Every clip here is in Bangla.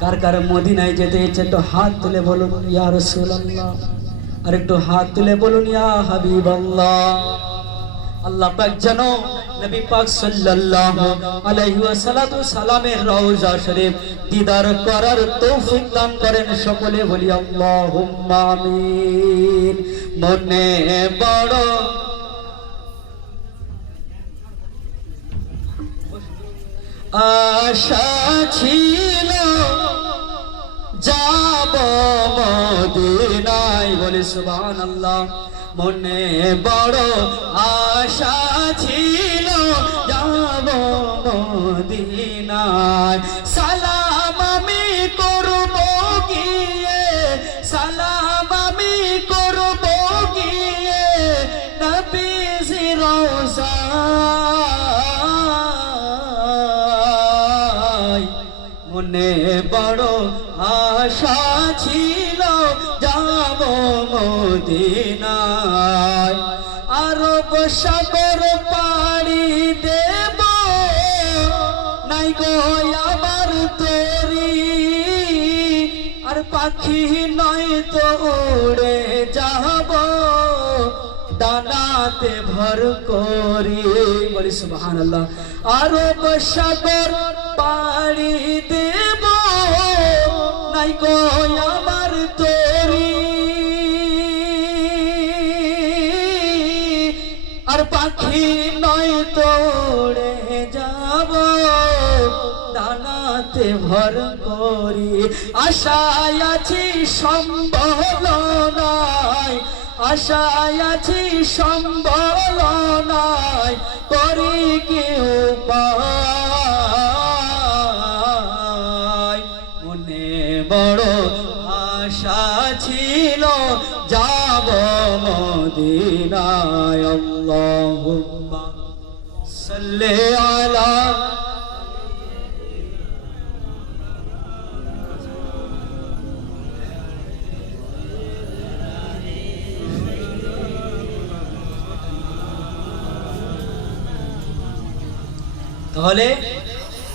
কার কার মদিনায় যেতে ইচ্ছে একটু হাত তুলে বলুন ইয়া রাসূলুল্লাহ, আর একটু হাত তুলে বলুন ইয়া হাবিবাল্লাহ। আল্লাহ পাক যেন নবী পাক সাল্লাল্লাহু আলাইহি ওয়াসাল্লামের রওজা শরীফ দিদার করার তৌফিক দান করেন। সকলে বলি আল্লাহুম্মা আমিন। মনে বড় আশা ছিল যাব মদিনায়, বলি সুবহানাল্লাহ। মনে বড় আশা ছিল যাব মদিনায়, সালাম আমি করব গিয়ে, সালাম আমি করব গিয়ে নবীজির রওজায়। মনে বড় আশা ছিল যাব মদিনায়, আরব সাগর পাড়ি দেব নাই গো আমার তরি, আর পাখি নয় তো উড়ে যাব ডানাতে ভর করি, বলি সুবহানাল্লাহ। আরব সাগর পাড়ি দেব নাই গো আমার তরি, আর পাখি নয় তো উড়ে যাব ডানাতে ভর করি। আশায় আছি সম্বল নাই, আশায় আছি সম্বল নাই, করি কি উপায়। মনে বড় আশা ছিল যাব মদিনায়। আল্লাহুম্মা সাল্লি আলা তাহলে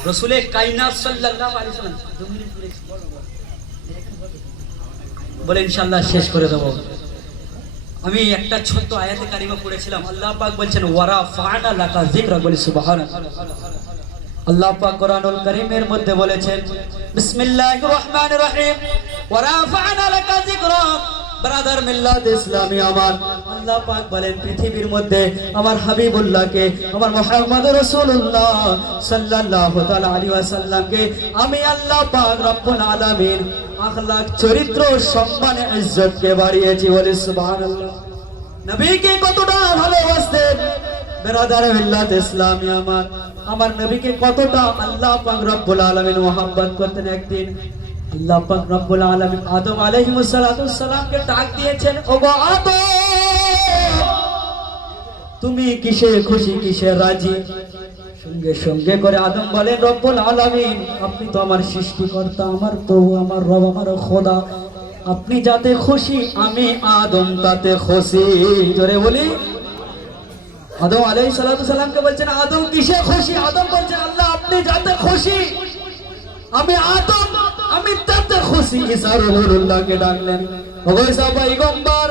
রসুলে কায়নাত সাল্লাল্লাহু আলাইহি ওয়াসাল্লাম বলে ইনশাআল্লাহ শেষ করে দেব। আমি একটা ছোট্ট আয়াতে কারিমা পড়েছিলাম। আল্লাহ পাক বলছেন ওয়ারা ফানা লাকা যিকরা, বলি সুবহানাল্লাহ। আল্লাহ পাক কোরআনুল কারীমের মধ্যে বলেছেন বিসমিল্লাহির রহমানির রহিম ওয়ারা ফানা লাকা যিকরা। ব্রাদার মিল্লাত ইসলামী আমার আল্লাহ পাক বলেন পৃথিবীর মধ্যে আমার হাবিবুল্লাহকে, আমার মুহাম্মদুর রাসূলুল্লাহ সাল্লাল্লাহু তাআলা আলাইহি ওয়াসাল্লামকে আমি আল্লাহ পাক রব্বুল আলামিন আখলাক, চরিত্র, সম্মান, ইজ্জতকে বাড়িয়েছি, বলি সুবহানাল্লাহ। নবীকে কতটা ভালোবাসতেন ব্রাদার মিল্লাত ইসলামী আমার নবীকে কতটা আল্লাহ পাক রব্বুল আলামিন মোহাব্বত করতেন। একদিন আল্লাহ পাক রব্বুল আলামিন আদম আলাইহিস সালামকে ডাক দিয়েছেন, ওগো আদম তুমি কিসে খুশি কিসে রাজি? সঙ্গে সঙ্গে করে আদম বলেন রব্বুল আলামিন আপনি তো আমার সৃষ্টিকর্তা, আমার প্রভু, আমার রব, আমার খোদা, আপনি যাতে খুশি আমি আদম তাতে খুশি। জোরে বলি আদম আলাইহিস সালামকে বলছেন আদম কিসে খুশি? আদম বলছেন আল্লাহ আপনি যাতে খুশি আমি আদম আমি তাতে খুশি। ঈসা রূহুল্লাহকে ডাকলেন, ওগো ঈসা পয়গম্বর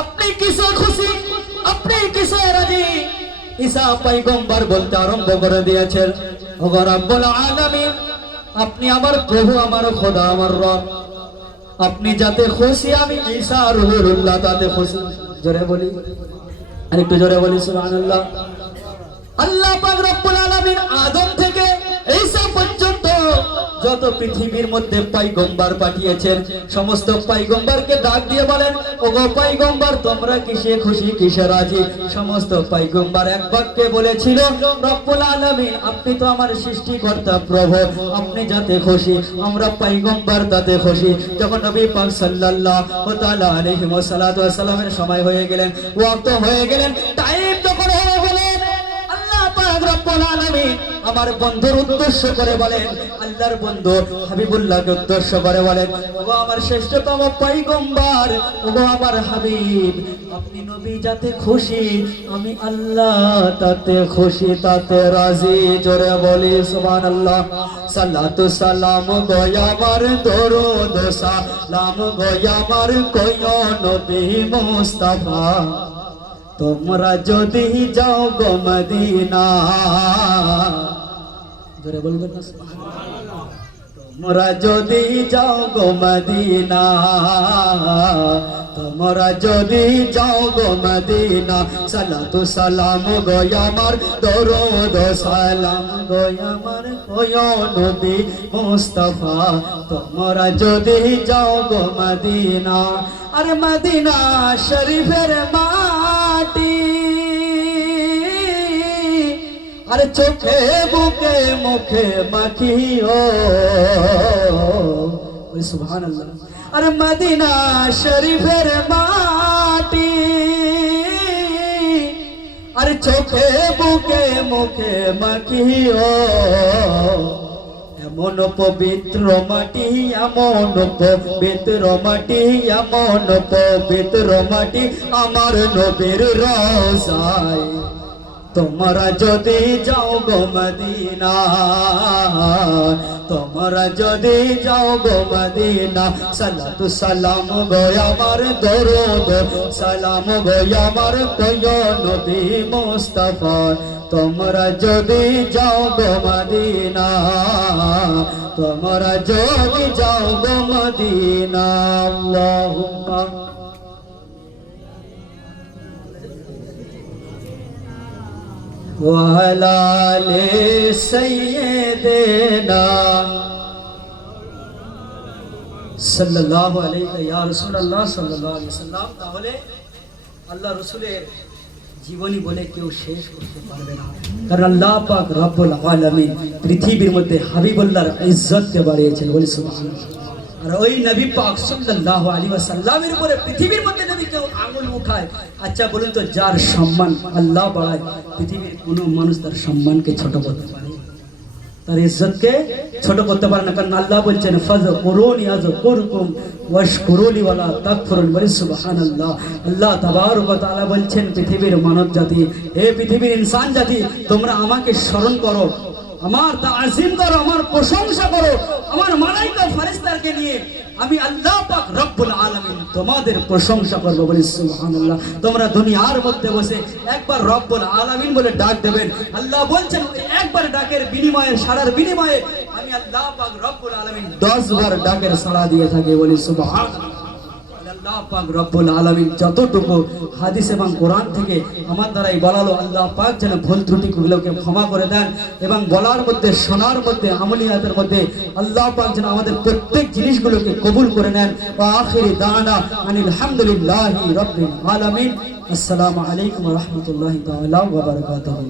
আপনি কিসে খুশি, আপনি কিসে রাজি? ঈসা পয়গম্বর বলতে আরম্ভ করে দিয়েছেন, ওগো রব্বুল আলামিন আপনি আমার প্রভু, আমার খোদা, আমার রব, আপনি যাতে খুশি আমি ঈসা রূহুল্লাহ তাতে খুশি। জোরে বলি আর একটু জোরে বলি সুবহানাল্লাহ। আল্লাহ পাক রব্বুল আলামিন আদম থেকে ঈসা পর্যন্ত যত পৃথিবীর মধ্যে পয়গম্বর পাঠিয়েছেন সমস্ত পয়গম্বরকে ডাক দিয়ে বলেন, ওগো পয়গম্বর তোমরা কিসে খুশি কিসে রাজি? সমস্ত পয়গম্বর এক বাক্যে বলেছিল রব্বুল আলামিন আপনি তো আমার সৃষ্টিকর্তা প্রভু, আপনি যাতে খুশি আমরা পয়গম্বর তাতে খুশি। যখন নবী পাক সাল্লাল্লাহু তাআলা আলাইহি ওয়াসাল্লামের সময় হয়ে গেলেন, ওয়াক্ত হয়ে গেলেন, টাইম যখন হয়ে গেলেন, আল্লাহ পাক রব্বুল আলামিন আমার বন্ধুর উদ্দেশ্য করে বলেন, আল্লাহর বন্ধু হাবিবুল্লাহকে উদ্দেশ্য করে বলেন, ওগো আমার শ্রেষ্ঠতম পয়গম্বর, ওগো আমার হাবিব, আপনি নবী যাতে খুশি, আমি আল্লাহ তাতে খুশি, তাতে রাজি। জোরে বলি সুবহানাল্লাহ। সালাতু সালাম গো আমার দরুদ সালাম গো আমার কয়ো নবী মুস্তাফা, তোমরা যদি যাও গো মদিনা, জোরে বলবেন না সুবহানাল্লাহ। তোমরা যদি যাও গো মদিনা, তোমরা যদি যাও গো মদিনা, সালাতু সালাম গো আমার দরুদ সালাম গো আমার কয়ো নবী মুস্তাফা, তোমরা যদি যাও গো মদিনা। আর মদিনা শরীফের মাটি আর চোখে বুকে মুখে মাখিও, সুবহানাল্লাহ। আর মদিনা শরীফের মাটি আর চোখে বুকে মুখে মাখিও, এমন পবিত্র মাটি, এমন পবিত্র মাটি, এমন পবিত্র মাটি আমার নবীর রওজায়, তোমরা যদি যাও গো মদিনা, তোমরা যদি যাও গো মদিনা, সালাতু সালাম গো আমার দরুদ সালাম গো আমার কয়ো নবী মুস্তাফা, তোমরা যদি যাও গো মদিনা, তোমরা যদি যাও গো মদিনা। আল্লাহুম্মা ওয়ালা আলি সাইয়্যিদিনা সাল্লাল্লাহু আলাইহি ইয়া রাসূলুল্লাহ সাল্লাল্লাহু আলাইহি ওয়াসাল্লাম। তাহলে আল্লাহ রাসূলের জীবনী বলে কেউ শেষ করতে পারবে না, কারণ আল্লাহ পাক রব্বুল আলামিন পৃথিবীর মধ্যে হাবিবুল্লাহর ইজ্জতকে বাড়িয়েছেন, বলি সুবহানাল্লাহ। আর ওই নবী পাক সাল্লাল্লাহু আলাইহি ওয়াসাল্লামের উপরে পৃথিবীর মধ্যে যদি কেউ আঙুল উঠায়, আচ্ছা বলুন তো, যার সম্মান আল্লাহ বাড়ায়, পৃথিবীর কোনো মানুষ তার সম্মানকে ছোট করতে পারে, তার ইজ্জতকে ছোট করতে পারে না। কারণ আল্লাহ বলছেন ফাযকুরুনি আযকুরকুম ওয়াশকুরুলি ওয়ালা তাকফুরুন, বলি সুবহানাল্লাহ। আল্লাহ তাবারক ওয়া তাআলা বলছেন, পৃথিবীর মানব জাতি, হে পৃথিবীর ইনসান জাতি, তোমরা আমাকে স্মরণ করো, আমার তাজিম করো, আমার প্রশংসা করো, আমার মালাইকা ফেরেশতাকে নিয়ে আমি আল্লাহ পাক রব্বুল আলামিন তোমাদের প্রশংসা করব, বলি সুবহানাল্লাহ। তোমরা দুনিয়ার মধ্যে বসে একবার রব্বুল আলামিন বলে ডাক দেবেন, আল্লাহ বলছেন একবার ডাকের বিনিময়ে, সাড়ার বিনিময়ে আমি আল্লাহ পাক রব্বুল আলামিন 10 বার ডাকের সাড়া দিয়ে থাকি, বলি সুবহানাল্লাহ। আল্লাহ পাক রব্বুল আলামিন যতটুকু হাদিস এবং কোরআন থেকে আমার দ্বারাই বলালো, আল্লাহ পাক যেন ভুল ত্রুটিগুলোকে ক্ষমা করে দেন, এবং বলার মধ্যে, শোনার মধ্যে, আমলিয়াতের মধ্যে আল্লাহ পাক যেন আমাদের প্রত্যেক জিনিসগুলোকে কবুল করে নেন। ওয়া আখিরি দানা আনিল হামদুলিল্লাহি রাব্বিল আলামিন। আসসালামু আলাইকুম ওয়া রাহমাতুল্লাহি তাআলা ওয়া বারাকাতুহু।